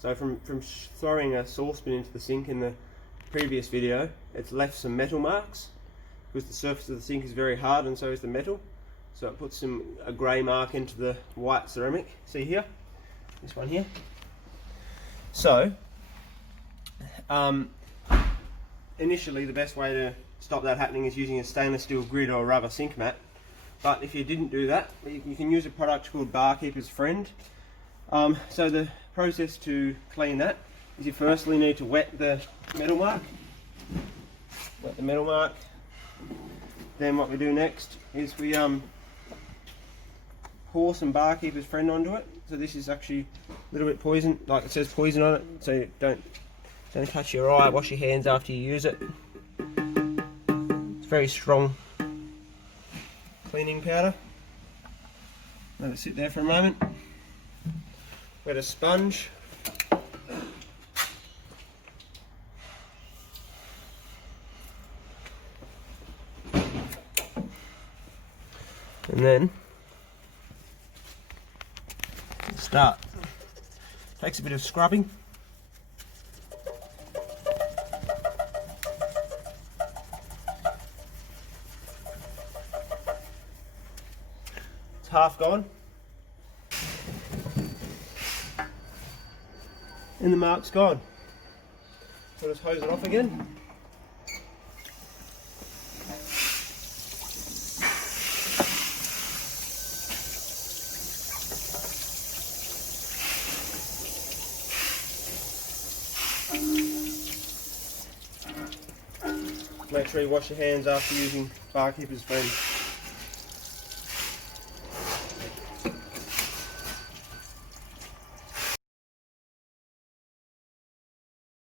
So from throwing a saucepan into the sink in the previous video, it's left some metal marks because the surface of the sink is very hard and so is the metal. So it puts a grey mark into the white ceramic. See here? This one here. So, initially the best way to stop that happening is using a stainless steel grid or a rubber sink mat. But if you didn't do that, you can use a product called Barkeeper's Friend. So the process to clean that is you firstly need to wet the metal mark. Wet the metal mark. Then what we do next is we pour some Barkeeper's Friend onto it. So this is actually a little bit poison, like it says poison on it, so you don't touch your eye. Wash your hands after you use it. It's very strong cleaning powder. Let it sit there for a moment. Wet a sponge. And then start. Takes a bit of scrubbing. It's half gone. And the mark's gone. So just hose it off again. Make sure you wash your hands after using Barkeeper's Friend.